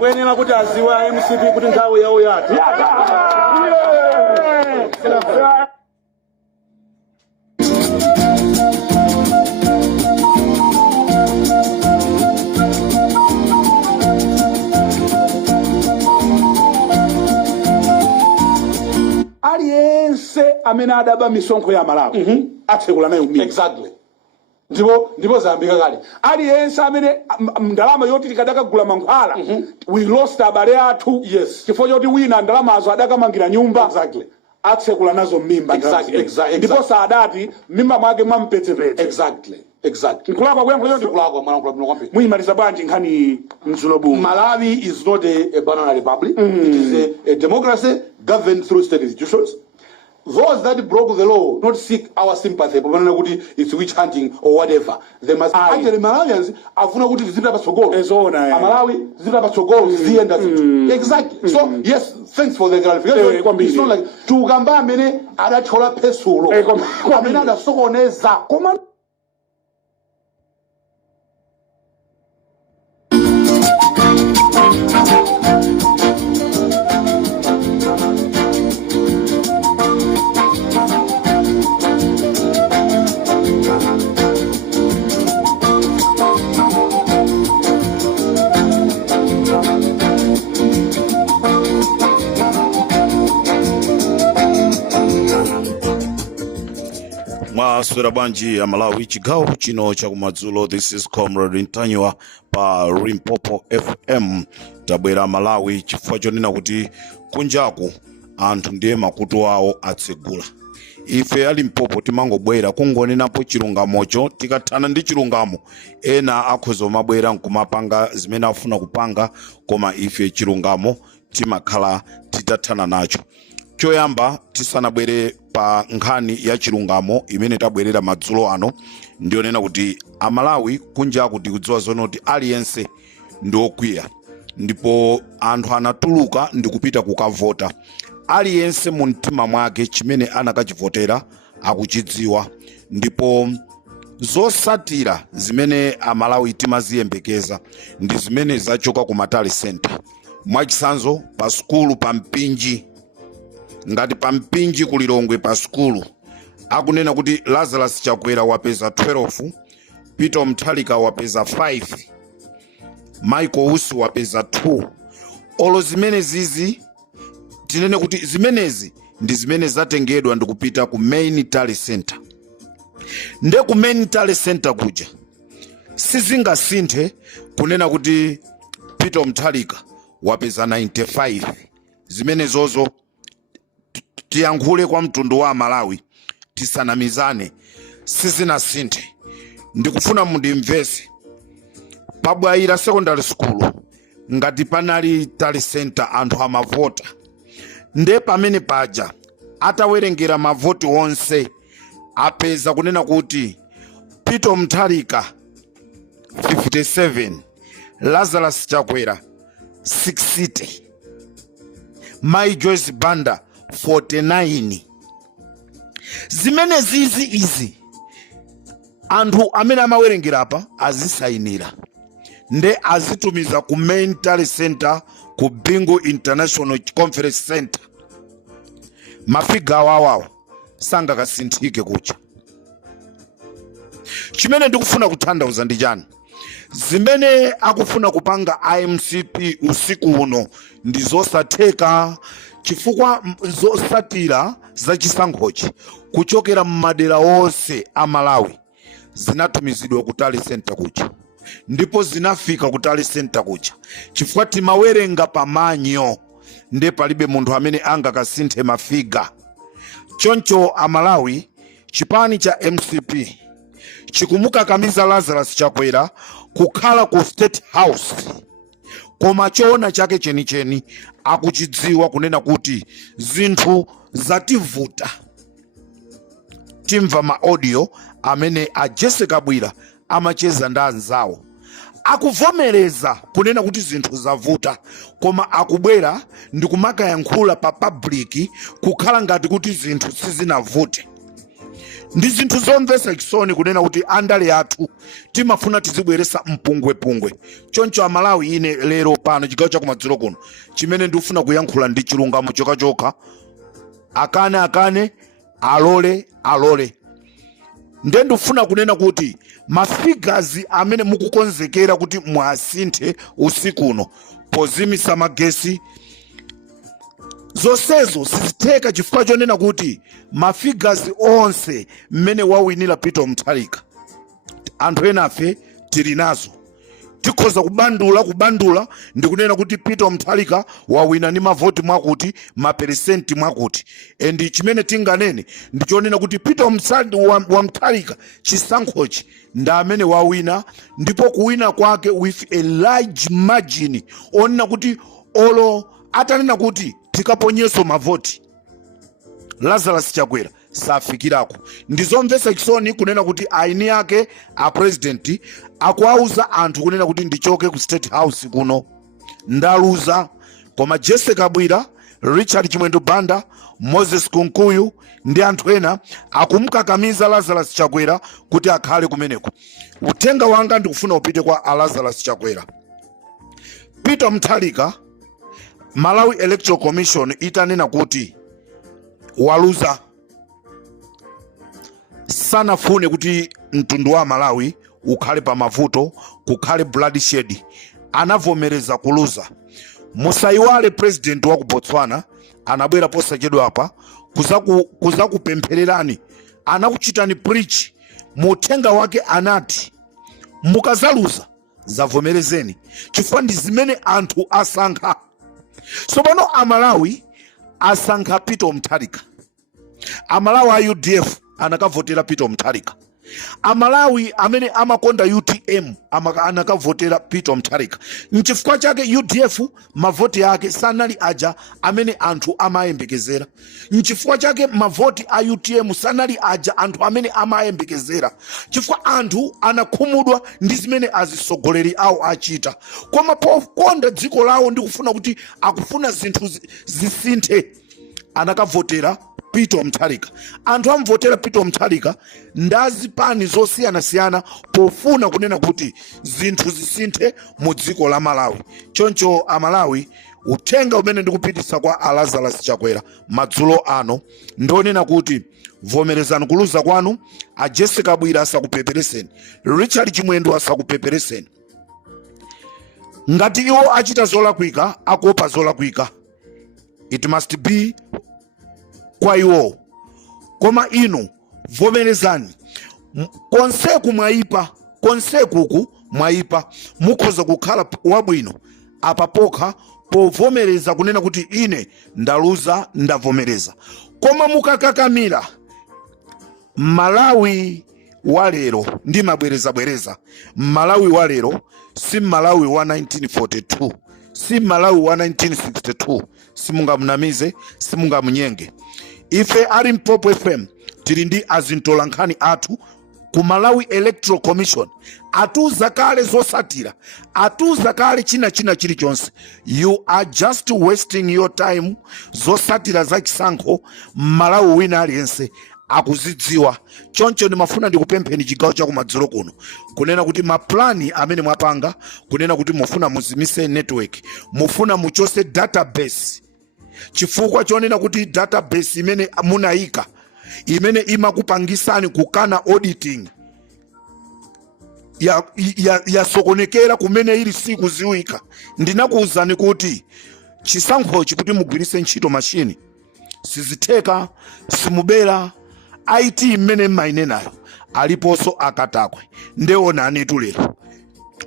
akuyenera kuti aziwa MCP kuti nthawi yawo yatha. Aliyense amene adaba misonkho ya Malawi atsekula nayo mimba. Exactly. Ndipo zambika kale. Aliyense amene ndalama yoti tikadakagula mankhwala we lost abale athu. Yes. Chifukwa choti wina ndalamazo adakamangira nyumba. Exactly. Atsekula nazo mimba. Exactly. Ndipo saadati mimba mwake mwampetsepetse. Exactly. Nkulakwa kwenkho ndikulakwa mwana kulabino kwampe. Muyimaliza bwanji nkhani mzulobu. Malawi is not a banana republic. It is a democracy governed through state institutions. Those that broke the law not seek our sympathy. It's witch hunting or whatever. They must actually Malawians afuna kuti zizita pasogolo. Malawi zizita pasogolo zienda zitu. Exactly. So yes, thanks for the clarification. It's not like tukamba amene adachola pesulo. Amene adasokoneza. Mwaswera bwanji ya Malawi chigawo chino chakumadzulo. This is Comrade Ntanywa pa Limpopo FM. Tabwera Malawi chifukwa chonena kuti kunjaku anthu ndiye makutu awo atsegula. Ife ali Limpopo timangobwera kungonenapo chilungamocho, tikathana ndi chilungamo ena akhoza mabwera nkumapanga zimene afuna kupanga, koma ife chilungamo timakhala titathana nacho. Choyamba tisanabwere pa nkhani ya chilungamo imene tabwerera madzulo ano, ndionena kuti Amalawi kunja kuti kudziwa zonoti aliyense ndiokwiya, ndipo anthu anatuluka ndikupita kukavota. Aliyense mu mtima mwake chimene anakachivotera akuchidziwa, ndipo zosatira zimene Amalawi timaziyembekeza ndi zimene zachoka ku Matali Center. Mwachisanzo pa skulu pa Mpinji, ngati pa Mpinji kulilongwe pa skulu akunena kuti Lazarus Chakwera wapeza 12, Peter Mutharika wapeza 5, Michael Usi wapeza 2. Olo zimene zizi tinene kuti zimenezi ndi zimene zatengedwa ndikupita ku Main Tally Center. Nde ku Main Tally Center kuja sizingasinthe kunena kuti Peter Mutharika wapeza 95. Zimene zozo tiyankhule kwa mtundu wa Malawi tisanamizane sizinasinthe. Ndikufuna mundimvese. Pabwaira secondary school ngati panali Tally Center anthu amavota, nde pamene paja atawerengera mavoti onse apeza kunena kuti Peter Mutharika 57, Lazarus Chakwera 60, Mai Joyce Banda 49. Zimene zizi izi anthu amene amawerengera apa azisayinira nde azitumiza ku Main Tally Center ku Bingu International Conference Center. Mafiga awawawo sangakasinthike kucha. Chimene ndikufuna kutanthauza ndi chani? Zimene akufuna kupanga IMCP usiku uno ndi zosatheka, chifukwa zosatira za chisankhochi kuchokera mmadera onse a Malawi zinatumizidwa ku Tally Center kucha, ndipo zinafika ku Tally Center kucha chifukwa timawerenga pamanyo, nde palibe munthu amene angakasinthe mafiga. Choncho Amalawi chipani cha MCP chikumukakamiza Lazarus Chakwera kukhala ku State House, koma choona chake chenicheni akuchidziwa kunena kuti zinthu zativuta. Timva ma audio amene a Jessica Bwira amacheza ndi anzawo akuvomereza kunena kuti zinthu zavuta, koma akubwera ndi kumakayankhula pa public kukhala ngati kuti zinthu sizinavute. ndi zinthu zomvetsa chisoni kunena kuti andale athu timafuna tizibweresa mpungwepungwe. Choncho Amalawi, ine lero pano chigawo chakumadzulo kuno chimene ndikufuna kuyankhula ndi chilungamo chokha, akane, alole. Nde ndikufuna kunena kuti mafigures amene mukukonzekera kuti mwasinthe usiku uno pozimisa magesi, zonsezo sizitheka chifukwa chonena kuti mafigures onse mmene wawinira Peter Mutharika anthu enafe tili nazo. Tikhoza kubandula ndikunena kuti Peter Mutharika wawina ni mavoti mwakuti, maperesenti mwakuti. Endi chimene tinganene ndichonena kuti Peter Mutharika chisankhochi nda amene wawina, ndipo kuwina kwake with a large margin. Onena kuti olo atanena kuti tikaponyeso mavoti Lazarus Chakwera safikirako. Ndizomvetsa chisoni kunena kuti aini yake a president akuauza anthu kunena kuti ndichoke ku State House kuno ndaluza. Koma Jesse Kabwira, Richard Chimwendo Banda, Moses Kunkuyu ndi anthu ena akumukakamiza Lazarus Chakwera kuti akhale kumeneko. Uthenga wanga ndikufuna upite kwa Lazarus Chakwera. Peter Mutharika, Malawi Electoral Commission itanena kuti waluza, sanafune kuti mtundu wa Malawi ukhale pa mavuto, kukhale bloodshed. Anavomereza kuluza. Musaiwale president wa ku Botswana anabwera posachedwa apa kuza kupemphererani, anakuchitani preach. Muthenga wake anati mukazaluza zavomerezeni chifukwa ndi zimene anthu asankha. Tsopano Amalawi asankha Peter Mutharika. Amalawi a UDF anakavotera Peter Mutharika. Amalawi amene amakonda UTM anakavotera Peter Mutharika. Nchifukwa chake UDF mavoti yake sanali aja amene anthu amayembekezera. Nchifukwa chake mavoti a UTM sanali aja anthu amene amayembekezera. Chifukwa anthu anakhumudwa ndi zimene azisogoleri awo achita. Koma pokonda dziko lawo ndi kufuna kuti akufuna zinthu zisinthe, anakavotera Peter Mutharika. Anthu amvotera Peter Mutharika ndazipani zosiyana pofuna kunena kuti zinthu zisinthe mu dziko la Malawi. Choncho Amalawi, uthenga umene ndikupitisa kwa Lazarus Chakwera madzulo ano ndonena kuti vomerezani kuluza kwanu. A Jesse Kabwira asakupepereseni, Richard Chimwendo asakupepereseni. Ngati iwo achita zolakwika, akopa zolakwika, it must be kwa iwo. Koma inu vomerezani. Konseku mwaipa mukhoza kukhala wabwino apapokha povomereza kunena kuti ine ndaluza, ndavomereza. Koma mukakakamira, Malawi walero ndi mabwereza, Malawi walero si Malawi wa 1942, si Malawi wa 1962. Simungamunamize, simungamunyenge. Ife ari Limpopo FM tili ndi azintolankhani athu ku Malawi Electoral Commission. Atuza kale zosatira, atuza kale china chilichonse. You are just wasting your time. Zosatira za chisankho Malawi wina aliyense akuzidziwa. Choncho ndimafuna ndikupempheni chigawo chakumadzulo kuno kunena kuti maplani amene mwapanga kunena kuti mufuna muzimise network, mufuna muchose database. Chifukwa chonena kuti database imene munayika imene imakupangisani kukana auditing yasokonekera kumene ili siku ziwika. Ndinakuwuzani kuti chisankhochi kuti mugwirise ntchito machine sizitheka, simubera. IT mmene mainenayo aliponso akatakwe. Ndeonani tulero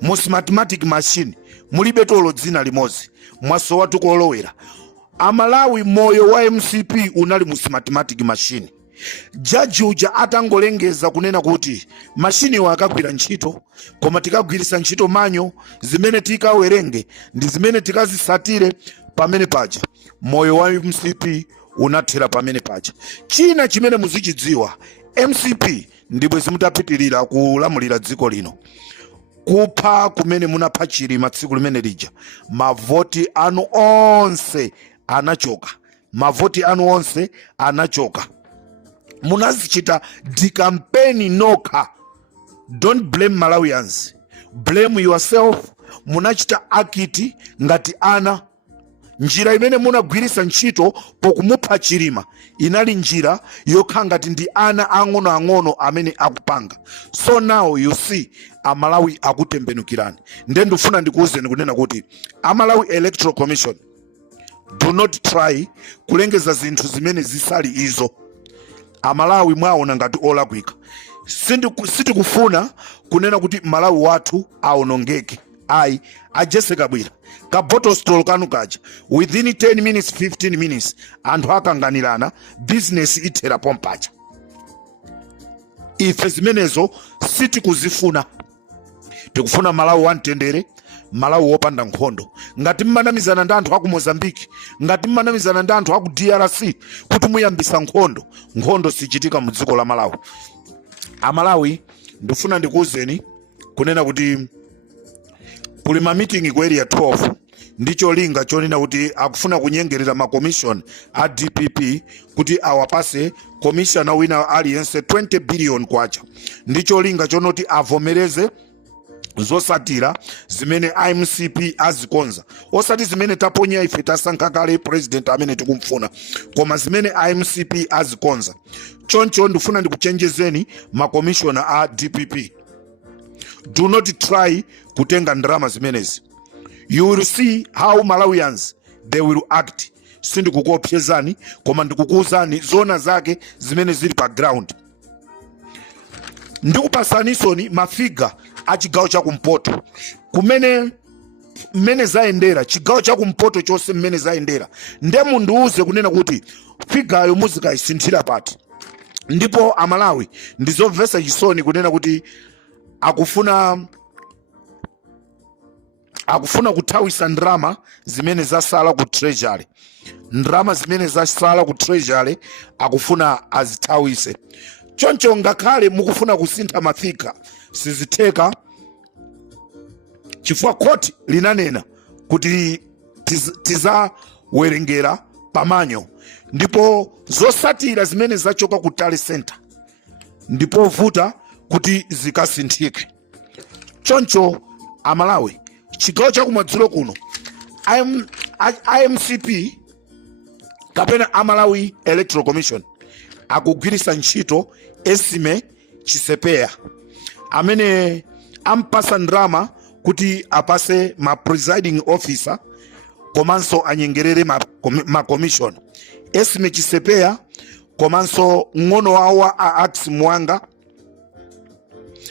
mu mathematic machine mulibe tolo dzina limodzi, mwasowa tukolowera. Amalawi moyo wa MCP unali mu mathematic machine. Jaji uja atangolengeza kunena kuti machine wakagwira ntchito, koma tikagwirisa ntchito manyo zimene tikawerenge ndi zimene tikazisatire pamene paja. Moyo wa MCP unathera pamene paja. China chimene muzichidziwa, MCP ndibwe zimutapitirira kulamulira dziko lino. Kupha kumene munapha Chilima tsiku limene lija, mavoti anu onse anachoka. Mavoti anu onse anachoka. munazichita dikampeni nokha. Don't blame Malawians, blame yourself. Munachita akiti ngati ana. Njira imene munagwirisa ntchito pokumupha Chilima inali njira yokha ngati ndi ana ang'ono amene akupanga. So now you see Amalawi akutembenukirani. Ndiye ndifuna ndikuwuzeni kunena kuti Amalawi Electoral Commission, do not try kulengeza zinthu zimene zisali izo. Amalawi mwaona ngati olakwika. Sitikufuna kunena kuti Malawi wathu aonongeke. Ayi, ajeseka bwira kabotostolo kanu kaja within 10 minutes 15 minutes anthu akanganirana, business ithera pompacha. Ife zimenezo sitikuzifuna. Tikufuna Malawi wamtendere, Malawi wopanda nkhondo. Ngati mmanamizana ndi anthu aku Mozambique, ngati mmanamizana ndi anthu aku DRC kuti muyambisa nkhondo sichitika mu dziko la Malawi. Amalawi ndifuna ndikuwuzeni kunena kuti kuli ma meeting ku area 12 ndicho linga chonena kuti akufuna kunyengerera ma commission a DPP kuti awapase commissioner wina aliyense 20 billion kwacha. Ndicho linga chonoti avomereze zosatira zimene IMCP azikonza, osati zimene taponya ife tasankha kale president amene tikumfuna, koma zimene IMCP azikonza. Choncho ndifuna ndikuchenjezeni ma commissioner a DPP, do not try kutenga ndrama zimenezi. You will see how Malawians they will act. Sindikukuopsezani koma ndikukuuzani zona zake zimene zili pa ground. Ndikupasanisoni mafiga a chigawo chakumpoto kumene mmene zayendera, chigawo chakumpoto chose mmene zayendera. Nde mundiuze kunena kuti figayo muzikayisinthira pati. Ndipo Amalawi ndizomvesa chisoni kunena kuti akufuna kuthawisa ndrama zimene zasala ku treasury. Ndrama zimene zasala ku treasury akufuna azithawise. Choncho ngakhale mukufuna kusintha mafiga sizitheka, chifukwa koti linanena kuti tizawerengera pamanyo. Ndipo zosatira zimene zachoka ku tali center ndipo vuta kuti zikasinthike. Choncho Amalawi chigawo chakumadzulo kuno IMCP kapena Amalawi Electoral Commission akugwirisa ntchito Esime Chisepeya amene ampasa ndrama kuti apase ma presiding officer komanso anyengerere ma commission. Esime Chisepeya komanso ng'ono wawo a Ax Mwanga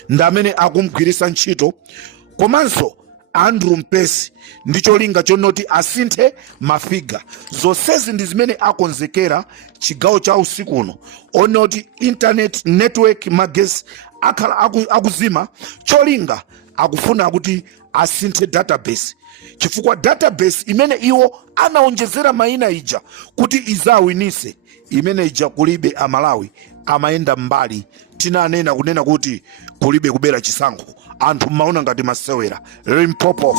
ndamene akumgwirisa ntchito, komanso Andrew Mpesi ndicho linga chonoti asinthe mafiga. Zonsezi ndi zimene akonzekera chigawo cha usiku uno onoti internet network magesi akhala akuzima. Cholinga akufuna kuti asinthe database, chifukwa database imene iwo anaonjezera maina ija kuti izawinise imene ija kulibe. Amalawi amayenda mbali, tinanena kunena kuti kulibe kubera chisankho, anthu maona ngati masewera. Limpopo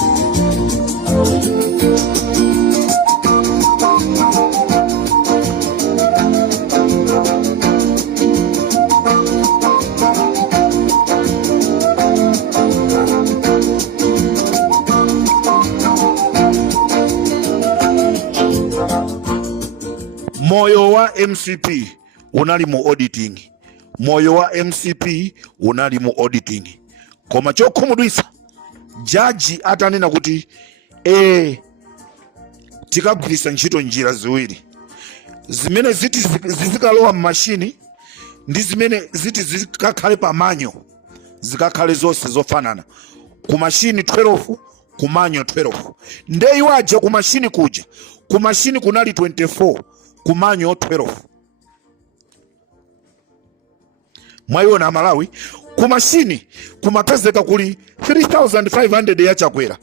moyo wa MCP unali mu auditing, moyo wa MCP unali mu auditing. Koma chokhumudwisa jaji atanena kuti tikagwirisa ntchito njira ziwiri zimene ziti zizikalowa mmashini ndi zimene ziti zikakhale pamanyo, zikakhale zonse zofanana. Kumashini 12 kumanyo 12. Nde iwo aja kumashini kuja, kumashini kunali 24 kumanyo 12. Mwaiona Malawi kumashini kumapezeka kuli 3500 ya chakwera,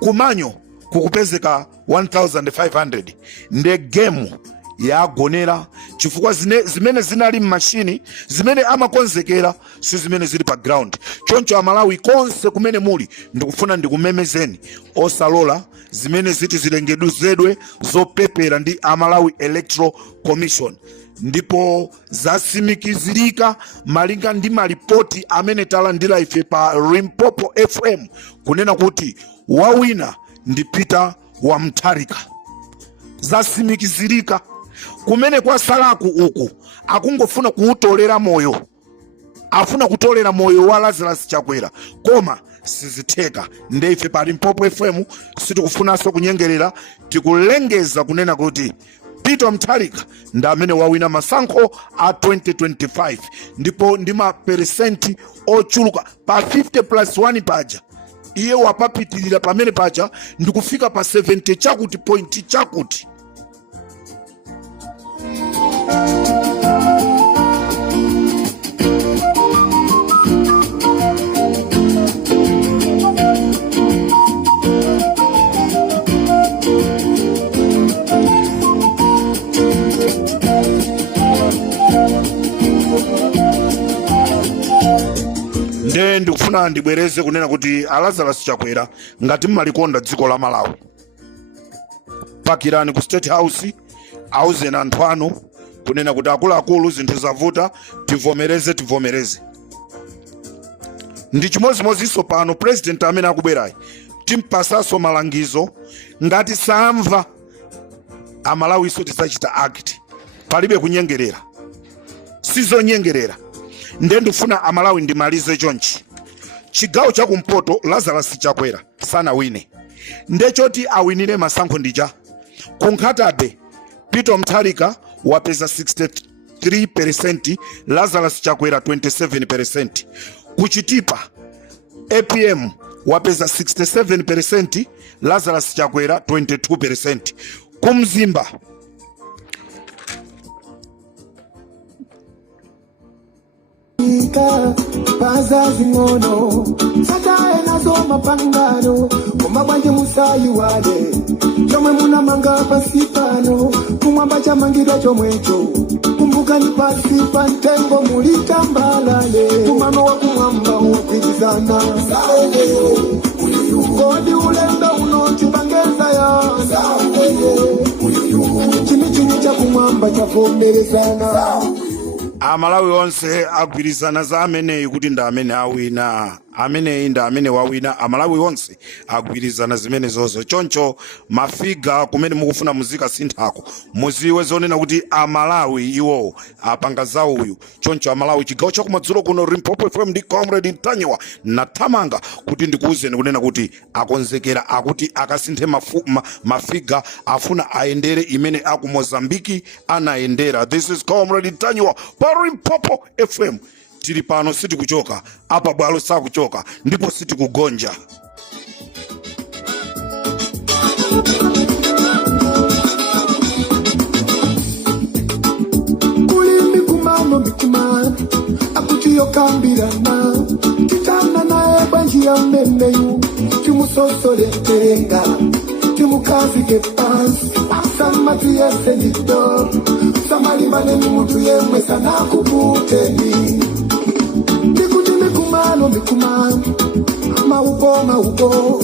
kumanyo kukupezeka 1500. Nde game yagonera chifukwa zimene zinali mmashini zimene amakonzekera si zimene zili pa ground. Choncho Amalawi konse kumene muli ndikufuna ndikumemezeni osalola zimene ziti zilengeduzedwe zopepera ndi Amalawi Electoral Commission. ndipo zasimikizirika malinga ndi malipoti amene talandira ife pa Limpopo FM kunena kuti wawina ndi Peter Wamutharika. Zasimikizirika kumene kwasalaku uku akungofuna kuutolera moyo, afuna kutolera moyo wa Lazarus Chakwera, koma sizitheka. Nde ife pa Limpopo FM sitikufunanso kunyengerera, tikulengeza kunena kuti Peter Wamutharika ndi amene wawina masankho a 2025 ndipo ndi maperesenti ochuluka pa 50+1 paja. Iye wapapitirira pamene paja ndikufika pa 70 chakuti point chakuti. Ndikufuna ndibwereze kunena kuti Lazarus Chakwera ngati mmalikonda dziko la Malawi, pakirani ku State House auze na anthu anu kunena kuti akuluakulu zinthu zavuta, tivomereze. Ndi chimozimozinso pano president amene akubwerayi timpasaso malangizo, ngati samva Amalawi iso tisachita act, palibe kunyengerera, sizonyengerera. Ndikufuna Amalawi ndimalize chonchi. Chigawo chakumpoto Lazarus Chakwera sanawine, ndechoti awinire masankho ndija. Kunkhatabe Peter Wamutharika wapeza 63%, Lazarus Chakwera 27%. Kuchitipa APM wapeza 67%, Lazarus Chakwera 22%. Kumzimba Bazazi ngono satae nazo mapangano kumabanje musayi wale chomwe muna manga pasipano kumwamba cha mangidwa chomwecho kumbuka ni pasipa ntengo mulitambalale kumano wa kumwamba ukwitizana kodi ulenda unochipangeza ya chimichini cha kumwamba cha vomerezana. Amalawi onse agwirizana za ameneyi kuti ndi amene awina, ameneyi ndi amene wawina. Amalawi onse agwirizana zimene zozo. Choncho mafiga kumene mukufuna muzika sinthako muziwe zonena kuti Amalawi iwo apanga za uyu. Choncho Amalawi chigawo chakumadzulo kuno Limpopo FM ndi Comrade Ntanyiwa nathamanga kuti ndikuuzeni kunena kuti akonzekera akuti akasinthe mafiga afuna aendere imene aku Mozambiki anayendera. This is Comrade Ntanyiwa pa Limpopo FM. Tili pano siti kuchoka, apa bwalo sakuchoka, ndipo siti kugonja. Kulimi kumano mikumano akutiyo kambirana titana nae banji ya mmemeyu timusosole tenga timukazi ke pansi samati yese nido samalimane ni mutu yemwe sana kubuteni mikumano mauko